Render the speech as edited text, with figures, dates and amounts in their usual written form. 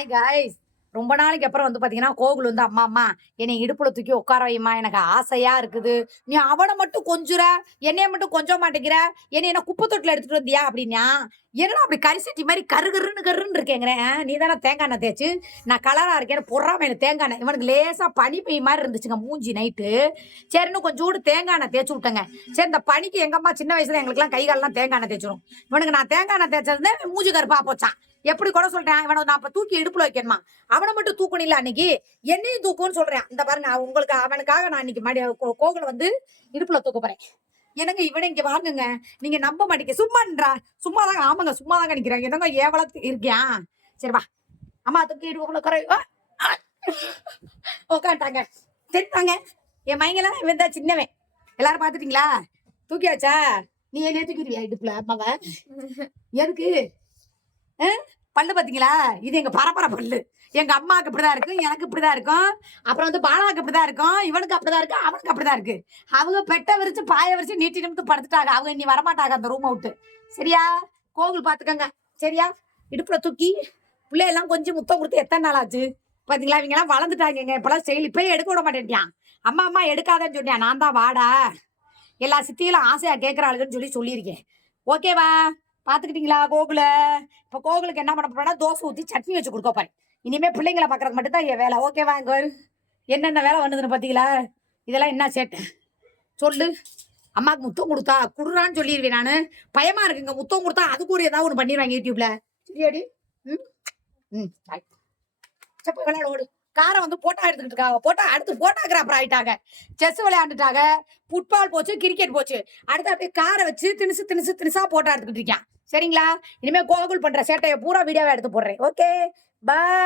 Hi guys. ரொம்ப நாளைக்கு அப்புறம் வந்து பாத்தீங்கன்னா கோகுல் வந்து அம்மா அம்மா என்னை இடுப்புல தூக்கி உட்கார வைமா, எனக்கு ஆசையா இருக்குது. நீ அவனை மட்டும் கொஞ்சுற, என்னைய மட்டும் கொஞ்ச மாட்டேங்கிற, என்ன குப்பை தொட்டில எடுத்துட்டு வந்தியா அப்படின்னா, என்னடா அப்படி கரிசட்டி மாதிரி கருன்னு கருன்னு இருக்கேங்கிறேன். நீ தானே தேங்காய் எண்ணெய் தேய்ச்சு நான் கலரா இருக்கேன்னு பொறாம எனக்கு தேங்காய் எண்ணெய். இவனுக்கு லேசா பனி பெய்ய மாதிரி இருந்துச்சுங்க மூஞ்சி நைட்டு. சரின்னு கொஞ்சோண்டு தேங்காய் எண்ணெய் தேய்ச்சி விட்டேங்க. சரி, இந்த பனிக்கு எங்க அம்மா சின்ன வயசுல எங்களுக்குலாம் கை காலெல்லாம் தேங்காய் எண்ணெய் தேய்ச்சிரும். இவனுக்கு நான் தேங்காய் எண்ணெய் தேய்ச்சதுன்னு மூஞ்சி கருப்பா போச்சான். எப்படி கூட சொல்றேன், இவனை நான் இப்ப தூக்கி இடுப்புல வைக்கணுமா, அவனை மட்டும் தூக்கணும் இல்ல அன்னைக்கு என்னையும் தூக்கும்னு சொல்றேன். இந்த பாருங்க, உங்களுக்கு அவனுக்காக நான் இன்னைக்கு கோகுல வந்து இடுப்புல தூக்க போறேன். எனக்கு இவனை இங்க வாங்குங்க, நீங்க நம்ப மாட்டீங்க. சும்மான்றா, சும்மாதாங்க. ஆமாங்க, சும்மாதாங்க நிக்கிறேன். என்னங்க ஏவல இருக்கியா? சரி வா, அம்மா தூக்கி இடுப்புல குறை உட்காண்டாங்க. தெரிஞ்சாங்க என் மைங்கெல்லாம் இவன் தான் சின்னவன். எல்லாரும் பாத்துட்டீங்களா? தூக்கியாச்சா? நீ என்னைய தூக்கிடுவியா இடுப்புல அம்மாவை? எதுக்கு? பல்லு பாத்தீங்களா? இது எங்க பரம்பரை பல்லு. எங்க அம்மாவுக்கு இப்படிதான் இருக்கு, எனக்கு இப்படிதான் இருக்கும், அப்புறம் வந்து பாலாவுக்கு இப்படிதான் இருக்கும், இவனுக்கு அப்படிதான் இருக்கு, அவனுக்கு அப்படிதான் இருக்கு. அவங்க பெட்டை விரிச்சு பாய விரிச்சு நீட்டி நிமித்து படுத்துட்டாங்க. அவங்க இனி வரமாட்டாங்க அந்த ரூம் விட்டு. சரியா? கோகுல் பாத்துக்கங்க. சரியா? இடுப்புல தூக்கி பிள்ளையெல்லாம் கொஞ்சம் முத்தம் கொடுத்து எத்தனை நாள் ஆச்சு பாத்தீங்களா? இவங்க எல்லாம் வளர்ந்துட்டாங்க. இப்பெல்லாம் செயல் இப்பயே எடுக்க விட மாட்டேன்ட்டான். அம்மா அம்மா எடுக்காதன்னு சொன்னேன். நான் தான் வாடா, எல்லா சித்திகளும் ஆசையா கேட்கறாளுன்னு சொல்லியிருக்கேன். ஓகேவா? பாத்துக்கிட்டீங்களா கோகுல? இப்ப கோகுலுக்கு என்ன பண்ண போறேன்னா, தோசை ஊத்தி சட்னி வச்சு கொடுக்க போறேன். இனிமே பிள்ளைங்களை பாக்குறது மட்டும் தான் என் வேலை. ஓகேவா? இங்க என்னென்ன வேலை வந்ததுன்னு பாத்தீங்களா? இதெல்லாம் என்ன சேட்டை சொல்லு. அம்மாவுக்கு முத்தம் கொடுத்தா குடுறான்னு சொல்லிடுவேன் நானு. பயமா இருக்குங்க, முத்தம் கொடுத்தா அதுக்கு ஒரு ஏதாவது ஒண்ணு பண்ணிடுவாங்க யூடியூப்ல. சரியாடி? சப்ப விளையாட ஓடு. காரை வந்து போட்டா எடுத்துக்கிட்டு இருக்காங்க. போட்டா அடுத்து போட்டோகிராஃபர் ஆயிட்டாங்க. செஸ் விளையாண்டுட்டாங்க, ஃபுட்பால் போச்சு, கிரிக்கெட் போச்சு. அடுத்து அப்படியே காரை வச்சு திணிசா போட்டோ எடுத்துக்கிட்டு இருக்கேன். சரிங்களா? இனிமே கோகுல் பண்ற சேட்டையை பூரா வீடியோவை எடுத்து போடுறேன். ஓகே, பாய்.